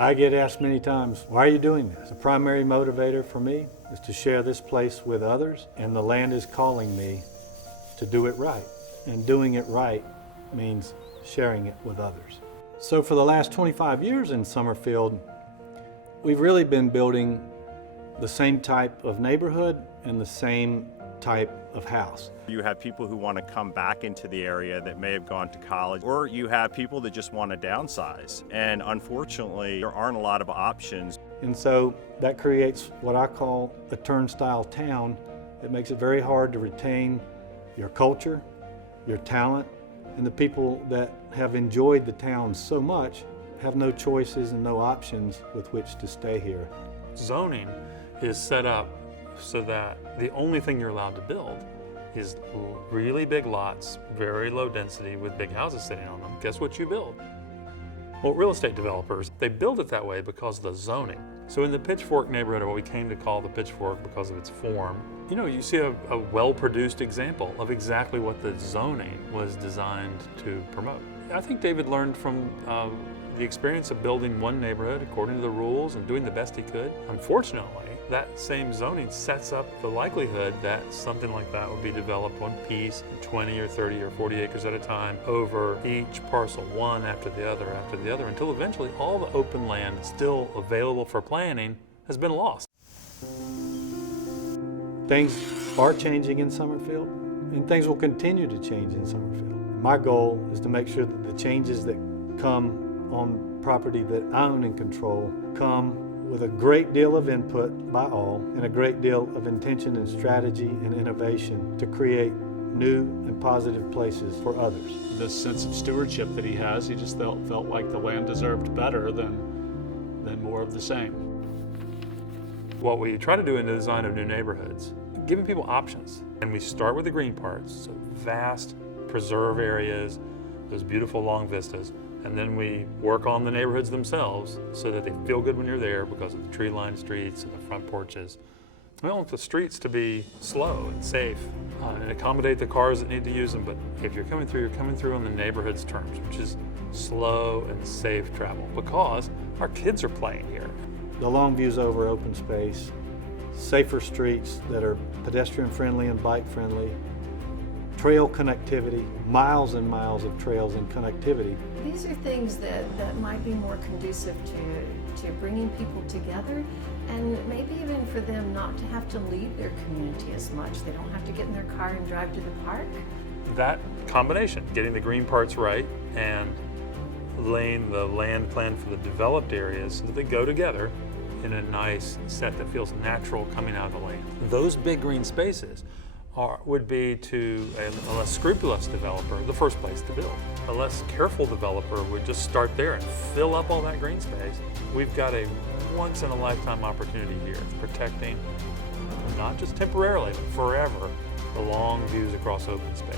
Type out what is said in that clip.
I get asked many times, why are you doing this? The primary motivator for me is to share this place with others, and the land is calling me to do it right. And doing it right means sharing it with others. So for the last 25 years in Summerfield, we've really been building the same type of neighborhood and the same type of house. You have people who want to come back into the area that may have gone to college, or you have people that just want to downsize. And unfortunately, there aren't a lot of options. And so that creates what I call a turnstile town. It makes it very hard to retain your culture, your talent, and the people that have enjoyed the town so much have no choices and no options with which to stay here. Zoning is set up so that the only thing you're allowed to build is really big lots, very low density with big houses sitting on them. Guess what you build? Well, real estate developers, they build it that way because of the zoning. So in the Pitchfork neighborhood, or what we came to call the Pitchfork because of its form, you know, you see a well-produced example of exactly what the zoning was designed to promote. I think David learned from the experience of building one neighborhood according to the rules and doing the best he could. Unfortunately, that same zoning sets up the likelihood that something like that would be developed one piece, 20 or 30 or 40 acres at a time, over each parcel, one after the other, until eventually all the open land still available for planning has been lost. Things are changing in Summerfield, and things will continue to change in Summerfield. My goal is to make sure that the changes that come on property that I own and control come with a great deal of input by all and a great deal of intention and strategy and innovation to create new and positive places for others. The sense of stewardship that he has, he just felt like the land deserved better than more of the same. What we try to do in the design of new neighborhoods, giving people options. And we start with the green parts, so vast preserve areas, those beautiful long vistas. And then we work on the neighborhoods themselves so that they feel good when you're there because of the tree-lined streets and the front porches. We want the streets to be slow and safe and accommodate the cars that need to use them. But if you're coming through on the neighborhood's terms, which is slow and safe travel, because our kids are playing here. The long views over open space, safer streets that are pedestrian friendly and bike friendly, trail connectivity, miles and miles of trails and connectivity. These are things that might be more conducive to bringing people together, and maybe even for them not to have to leave their community as much. They don't have to get in their car and drive to the park. That combination, getting the green parts right and laying the land plan for the developed areas so that they go together in a nice set that feels natural coming out of the land. Those big green spaces would be to a less scrupulous developer the first place to build. A less careful developer would just start there and fill up all that green space. We've got a once-in-a-lifetime opportunity here, protecting, not just temporarily, but forever, the long views across open space.